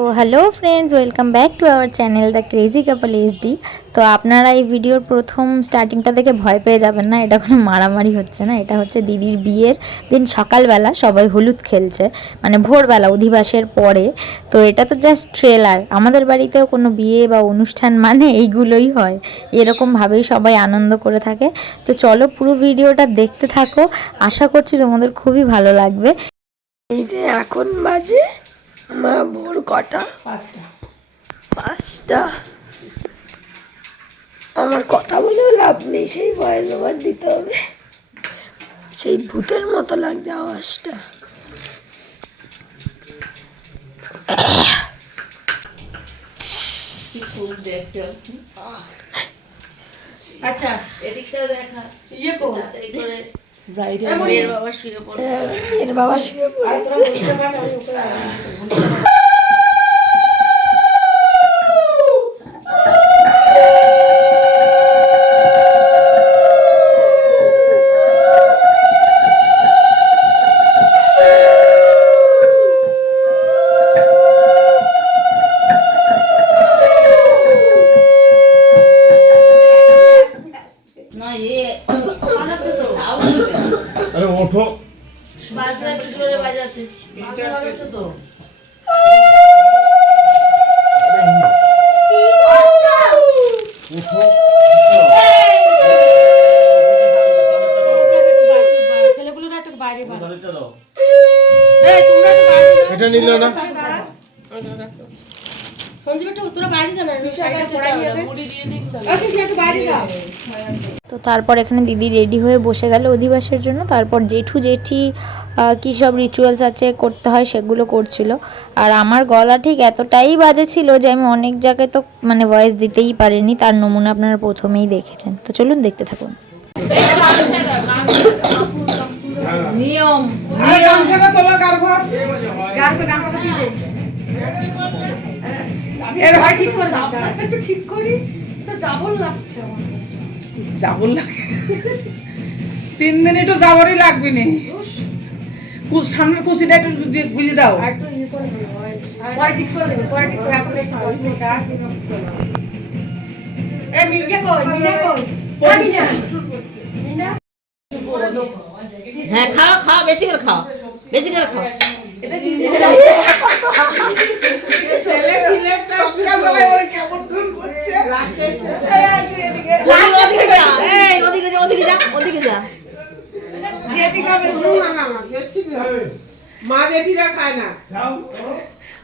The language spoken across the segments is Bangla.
তো hello friends welcome back to our channel the crazy couple HD তো আপনারা এই ভিডিওর প্রথম স্টার্টিংটা দেখে ভয় পেয়ে যাবেন না, এটা কোনো মারামারি হচ্ছে না, এটা হচ্ছে দিদির বিয়ের দিন সকালবেলা সবাই হলুদ খেলছে মানে ভোরবেলা অধিবাসের পরে। তো এটা তো জাস্ট ট্রেলার আমাদের বাড়িতেও কোনো বিয়ে বা অনুষ্ঠান মানে এইগুলোই হয়, এরকমভাবেই সবাই আনন্দ করে থাকে। তো চলো পুরো ভিডিওটা দেখতে থাকো, আশা করছি তোমাদের খুবই ভালো লাগবে। এই যে এখন বাজে আমার ভোর কটা? পাঁচটা। পাঁচটা? আমার কথা বলেও লাভ নেই সেই ভয়েস ওভার দিতে হবে। সেই ভূতের মতো লাগছে আওয়াজটা। আচ্ছা এদিকটাও দেখা। ইয়ে করে ব্রাইডের এর বাবা শুয়ে পড়ে এর বাবা শুয়ে পড়েছে। তো তারপর এখানে দিদি রেডি হয়ে বসে গেল অধিবাসের জন্য। তারপর জেঠু জেঠি কী সব রিচুয়ালস আছে করতে হয় সেগুলো করছিল। আর আমার গলা ঠিক এতটাই বাজে ছিল যে আমি অনেক জায়গায় তো মানে ভয়েস দিতেই পারিনি তার নমুনা আপনারা প্রথমেই দেখেছেন। তো চলুন দেখতে থাকুন। নিয়ম এর হয় ঠিক করে যাও একটু ঠিক করি। তো যাবল লাগছে আমার। যাবল লাগে তিন দিন একটু যাবরই লাগবে নি। কুচ ঠান্ডার কুচিটা একটু দিয়ে দাও। হ্যাঁ খাও খাও বেশি করে খাও বেশি করে খাও। ওদিকে যা এই ওদিকে যা। ওদিকে যা ওদিকে যা মা জেঠিরা খায় না।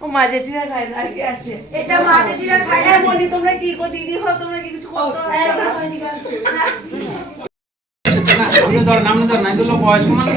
ও মা জেঠিরা খায় না আর কি আছে। এটা মা জেঠিরা খায় না? বলি তোমরা কি কো দিদি হও তোমরা কি কিছু করতে আপনি ধর নাম ধর নাই তো বয়স্ক মানুষ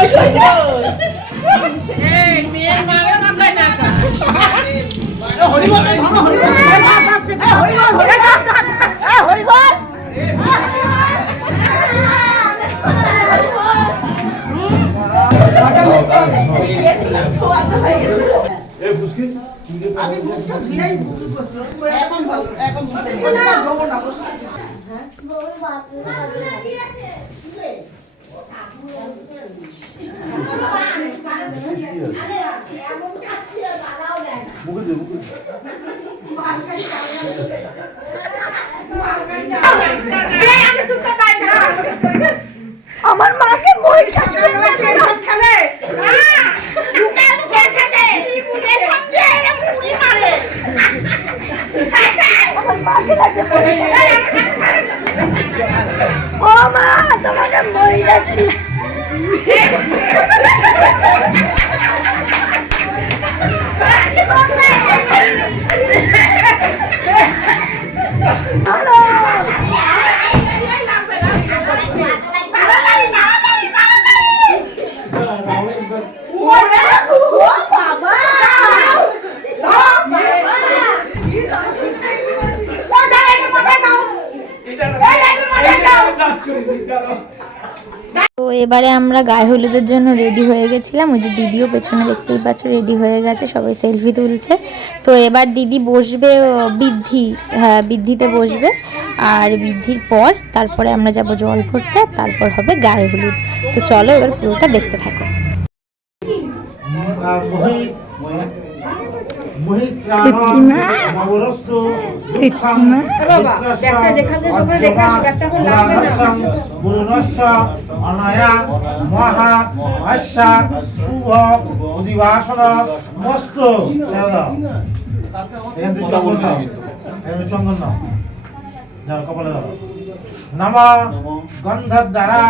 ওই সঞ্জয় এই মেয়ের মারা না খায় না কা হরি বল হরি বল হরি বল হরি বল এ বুঝকি মুখে দে মুখে এবারে আমরা গায়ে হলুদের জন্য রেডি হয়ে গেছিলাম ওই যে দিদিও পেছনে দেখতেই পাচ্ছ রেডি হয়ে গেছে সবাই সেলফি তুলছে তো এবার দিদি বসবে বৃদ্ধি হ্যাঁ বৃদ্ধিতে বসবে আর বৃদ্ধির পর তারপরে আমরা যাব জল ভরতে তারপর হবে গায়ে হলুদ তো চলো এবার পুরোটা দেখতে থাকো অনয়া মহা আশা শুভ অধিবাসন মস্ত এখান চন্দন চন্দন কপালে দাও। নম গন্ধর দ্বারা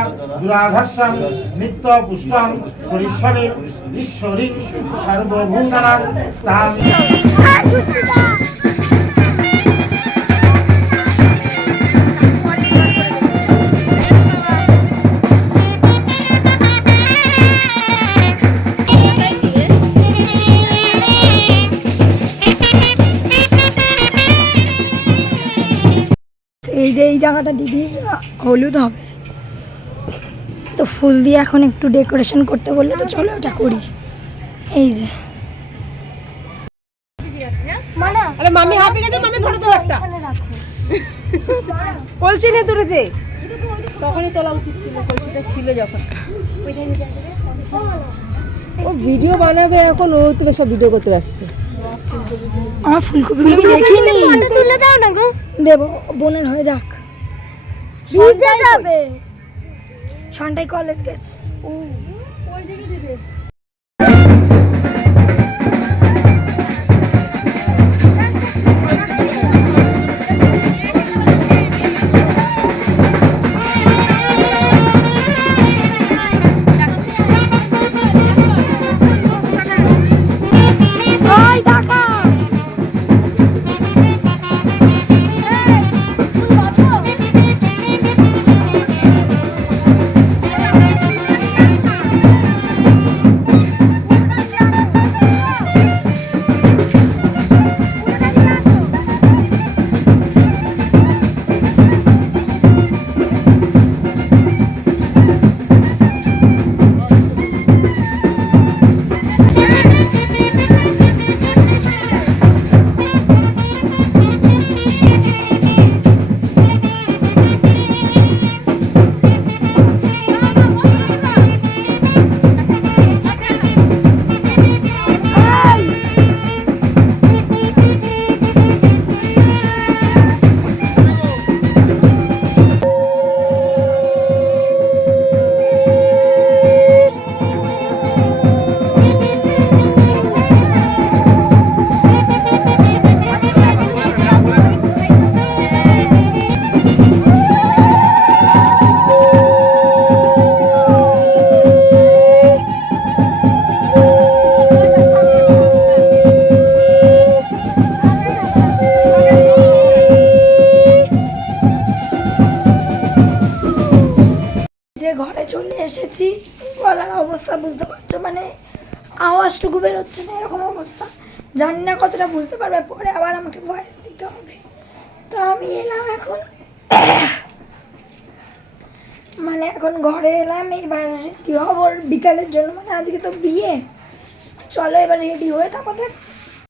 দুরাধর্ষং নিত্য পুষ্টং পরিশ্বরী ঈশ্বরী সর্বভূতানাং তাং যে দিদির হলুদ হবে। তো ফুল দিয়ে এখন একটু ডেকোরেশন করতে বলল তো চলো ওটা করি। এই যে। আরে মামি হাঁপি গেছে মামি ফটো তোলা একটা। কলসি নিয়ে তুলেছে। তখনই তোলা উচিত ছিল কলসিটা ছিল যখন। ও ভিডিও বানাবে এখন ও তো সব ভিডিও করতে ব্যস্ত। আমার ফুলকপি দেখিনি। তুলে দাও না গো। দেবো বোনের হয়ে যাক। ভিজে যাবে। সন্টাই কলেজ গেছে। ওই আওয়াজটুকু বেরোচ্ছে না, এরকম অবস্থা। জানি না কতটা বুঝতে পারবে, পরে আবার আমাকে ভয়েস দিতে হবে। তো আমি এলাম এখন। মানে এখন ঘরে এলাম, এবার রেডি হব বিকালের জন্য। মানে আজকে তো বিয়ে। চলো এবার রেডি হয়ে তারপর দেখ